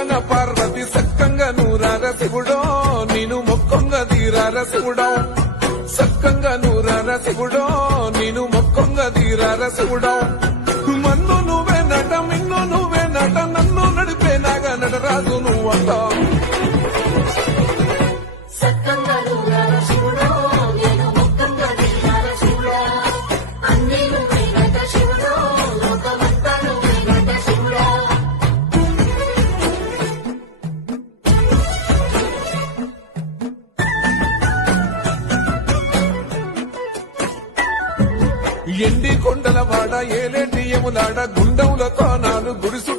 పక్కన పార్వతి సక్కంగా నూరార శివుడో నేను మొక్కంగా తీరార శివుడో సక్కంగా నూరార శివుడో నేను మొక్కంగా తీరార శివుడో మన్ను నువ్వే నట మిన్ను నువ్వే నట నన్ను నడిపేనాగా నటరాజు నువ్వంట ఎండి కొండల వాడ ఏలేటి యములాడ గుండముల తానాలు గుడిసు